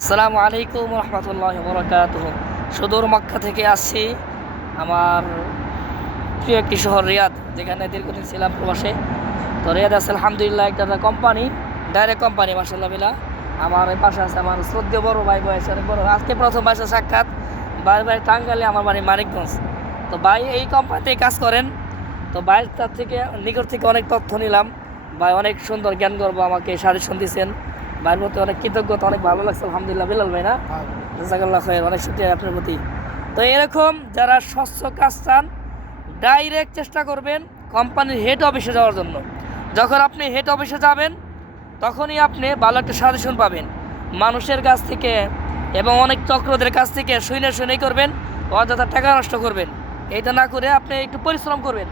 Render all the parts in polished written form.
আসসালামু আলাইকুম রহমতুল্লাহি ওয়া বারাকাতুহু। সুদূর মক্কা থেকে আসছি আমার প্রিয় একটি শহর রিয়াদ, যেখানে দীর্ঘদিন ছিলাম প্রবাসে। তো রিয়াদ আছে আলহামদুলিল্লাহ একটা কোম্পানি, ডাইরেক্ট কোম্পানি মাশাআল্লাহ বিল্লাহ। আমার এই পাশে আছে আমার শ্রদ্ধেয় বড় ভাই, বয়সে অনেক বড়, আজকে প্রথম ভাইয়ের সাক্ষাৎ। ভাই টাঙ্গাইলে, আমার বাড়ি মানিকগঞ্জ। তো ভাই এই কোম্পানিতে কাজ করেন। তো ভাইয়ের তার থেকে নিকট থেকে অনেক তথ্য নিলাম। ভাই অনেক সুন্দর জ্ঞান গর্ব আমাকে সাজেশন দিয়েছেন। ভাইয়ের প্রতি অনেক কৃতজ্ঞতা, অনেক ভালো লাগছে আলহামদুলিল্লাহ। বিলাল ভাই না, জাযাকাল্লাহ খায়ের, অনেক শুকরিয়া আপনার প্রতি। তো এরকম যারা স্বচ্ছ কাজ চান, ডাইরেক্ট চেষ্টা করবেন কোম্পানির হেড অফিসে যাওয়ার জন্য। যখন আপনি হেড অফিসে যাবেন তখনই আপনি ভালো একটা সাজেশন পাবেন মানুষের কাছ থেকে, এবং অনেক চক্রদের কাছ থেকে শুনে করবেন, অযথা টাকা নষ্ট করবেন। এটা না করে আপনি একটু পরিশ্রম করবেন,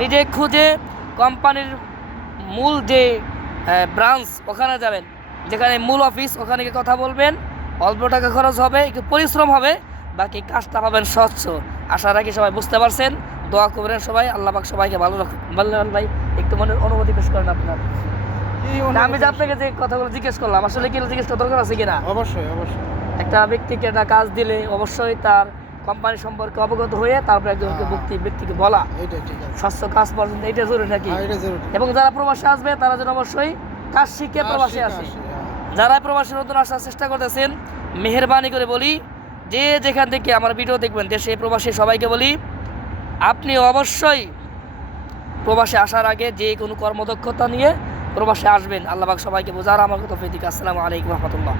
নিজে খুঁজে কোম্পানির মূল যে ব্রাঞ্চ ওখানে যাবেন, যেখানে মূল অফিস, ওখানে গিয়ে কথা বলবেন। অল্প টাকা খরচ হবে, একটু পরিশ্রম হবে, বাকি কাজটা পাবেন স্বচ্ছ। আশা রাখি সবাই বুঝতে পারছেন। দোয়া করবেন সবাই, আল্লাহ পাক সবাইকে ভালো রাখুন। বললেন ভাই একটু মনের অনুভূতি পেশ করেন আপনার। আমি যে আপনাকে যে কথাগুলো জিজ্ঞেস করলাম, আসলে কি জিজ্ঞেস করা দরকার আছে কিনা? অবশ্যই অবশ্যই। একটা ব্যক্তিকে একটা কাজ দিলে অবশ্যই তার কোম্পানি সম্পর্কে অবগত হয়ে তারপরে একজনকে ব্যক্তিকে বলা, এইটাই ঠিক আছে। স্বচ্ছ কাজ পর্যন্ত এটা জরুরি নাকি? এটা জরুরি। এবং যারা প্রবাসে আসবে তারা যেন অবশ্যই কাজ শিখে প্রবাসে আসে। যারা প্রবাসী নতুন আসার চেষ্টা করতেছেন, মেহেরবানি করে বলি, যে যেখান থেকে আমার ভিডিও দেখবেন, দেশে প্রবাসী সবাইকে বলি, আপনি অবশ্যই প্রবাসে আসার আগে যে কোনো কর্মদক্ষতা নিয়ে প্রবাসে আসবেন। আল্লাহ পাক সবাইকে বোঝার আমার কথা। আসসালামু আলাইকুম রহমতুল্লাহ।